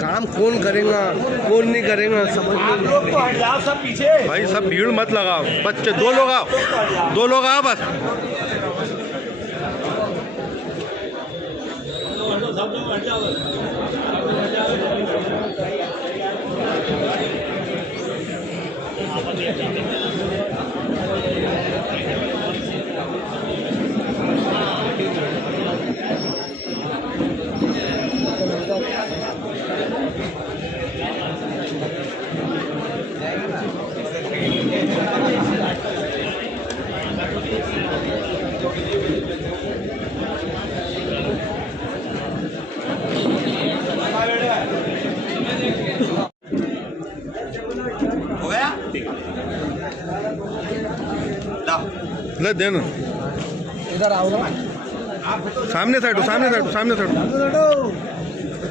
काम कौन करेगा कौन नहीं करेगा समझ आप लोग तो हट जाओ सब पीछे। भाई सब भीड़ मत लगाओ, बच्चे दो लोग आओ बस। हो गया? ले देना, इधर आओ ना, सामने से हटो,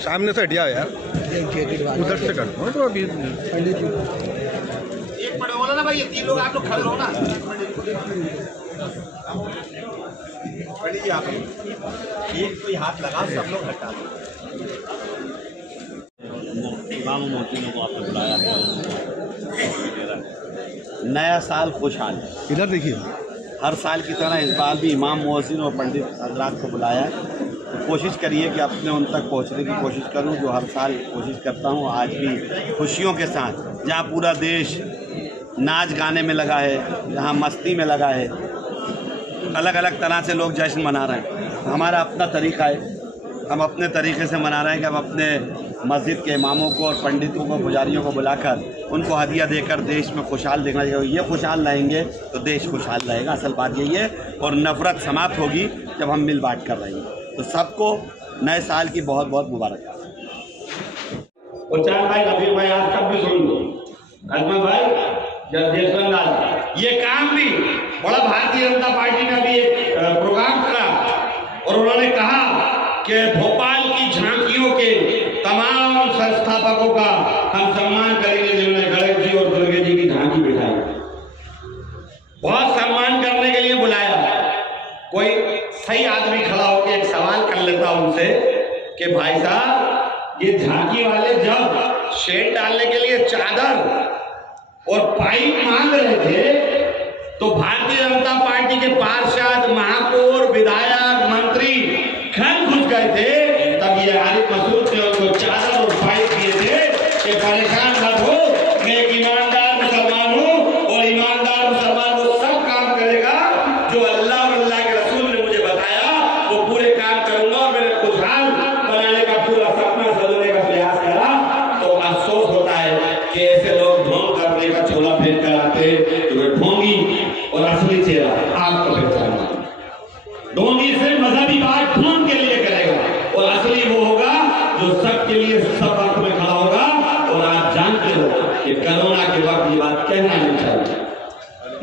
सामने से हटिया यार, उधर से कर तो अभी पंडित जी एक पड़े बोला ना भाई, 3 लोग आप लोग खड़े रहो ना। पंडित जी आप एक कोई हाथ लगा, सब लोग हटा। इमाम मोहसिनों को आपने बुलाया है, नया साल खुशहाल। इधर देखिए, हर साल की तरह इस बार भी इमाम मोहसिन और पंडित हजरात को बुलाया है। तो कोशिश करिए कि अपने उन तक पहुंचने की कोशिश करूं, जो हर साल कोशिश करता हूं। आज भी खुशियों के साथ, जहां पूरा देश नाच गाने में लगा है, जहां मस्ती में लगा है, अलग अलग तरह से लोग जश्न मना रहे हैं। हमारा अपना तरीका है, हम अपने तरीके से मना रहे हैं कि हम अपने मस्जिद के इमामों को और पंडितों को, पुजारियों को बुलाकर उनको हदिया देकर देश में खुशहाल देखना चाहिए। ये खुशहाल रहेंगे तो देश खुशहाल रहेगा, असल बात यही है। और नफ़रत समाप्त होगी जब हम मिल बांट कर रहेंगे। तो सबको नए साल की बहुत बहुत मुबारकबाद। और चार भाई रफीक भाई आज कब भी सुन लो, अजमल भाई जयसवाल लाल, ये काम भी बड़ा भारतीय जनता पार्टी ने अभी एक प्रोग्राम करा और उन्होंने कहा कि भोपाल की झांकियों के तमाम संस्थापकों का हम सम्मान करेंगे, जिन्होंने गणेश जी और दुर्गे जी की झांकी बिठाई। बहुत सम्मान करने के लिए बुलाया। कोई सही आदमी खड़ा होकर एक सवाल कर लेता उनसे कि भाई साहब, ये झांकी वाले जब शेड डालने के लिए चादर और पाइप मांग रहे थे तो भारतीय जनता पार्टी के पार्षद, महापौर, विधायक, मंत्री घर घुस गए थे। तब ये आरिफ मसूद ने उनको चादर और पाइप दिए थे कि परेशान मत हो, मैं एक ईमानदार मुसलमान हूँ और ईमानदार मुसलमान वो सब काम करेगा जो अल्लाह और अल्लाह के रसूल ने मुझे बताया, वो पूरे काम करूंगा। और मैंने खुशहाल बनाने का पूरा सपना सजने का प्रयास करा। तो अफसोस होता है कि ऐसे लोग ढोंग करने का छोला फेंक कर आते, तो वे ढोंगी और असली चेहरा आपको पहचानना। ढोंगी से मजहबी बात ढूंढ के लिए करेगा और असली वो होगा जो सबके लिए सब वक्त में खड़ा होगा। और आप जानते हो कि कोरोना के वक्त ये बात कहना नहीं चाहिए।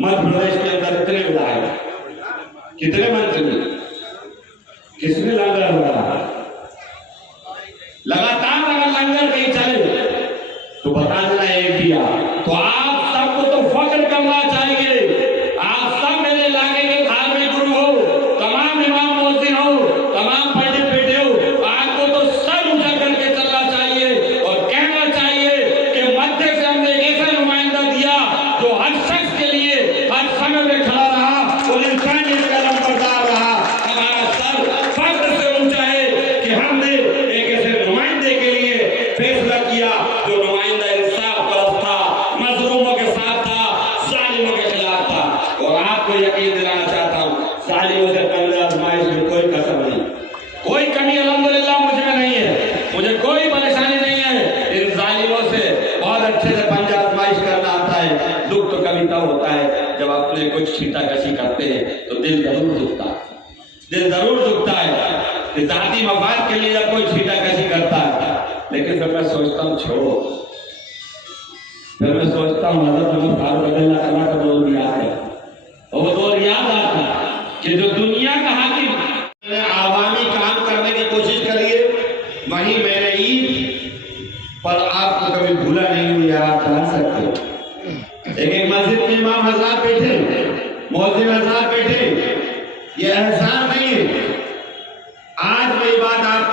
मध्य प्रदेश के अंदर इतने विधायक, कितने मंत्री, किसने लंगर हो रहा, लगातार अगर लंगर कहीं चले तो बता देना एक दिया। तो आप सबको तो फख्र करना चाहिए। आप सब मेरे इलाके के धार्मिक गुरु हो, तमाम इमाम मोहसिन हो, तमाम पंडित बेटे हो, आपको तो सर ऊंचा करके चलना चाहिए और कहना चाहिए कि मध्य से हमने एक ऐसा नुमाइंदा दिया जो हर शख्स के लिए हर समय में खड़ा रहा और इंसानियत का लंबरदार रहा। हमारा सर फख्र से ऊंचा है कि हमने एक ऐसे नुमाइंदे के लिए फैसला किया जो नुमाइंदा इंसाफ परस्त था, मजलूमों के साथ था, जालिमों के खिलाफ था। और आपको यकीन दिलाना चाहता हूँ, जालिमों से तंज आजमाइश में कोई कसर नहीं, कोई कमी अल्हम्दुलिल्लाह मुझ में नहीं है, मुझे कोई परेशानी नहीं है। इन जालिमों से बहुत अच्छे से पंज आजमाइश करना आता है। दुख तो कभी तब होता है जब अपने कुछ छींटाकशी करते हैं तो दिल जरूर दुखता है, दिल जरूर दुखता है। जाती मफाद के लिए जब कोई छींटाकशी करता है, लेकिन फिर मैं सोचता हूँ छोड़ो, फिर मैं सोचता हूँ हज़रत उमर फारूक रज़ियल्लाहु अन्हु का दौर याद है। और वो दौर याद आता कि जो दुनिया का हाकिम आवामी काम करने की कोशिश करिए, वहीं मैंने ईद पर आपको कभी भूला नहीं हुई, आप जान सकते हो। एक मस्जिद में इमाम हज़रात बैठे, मौज़िन हज़रात बैठे, ये एहसान नहीं है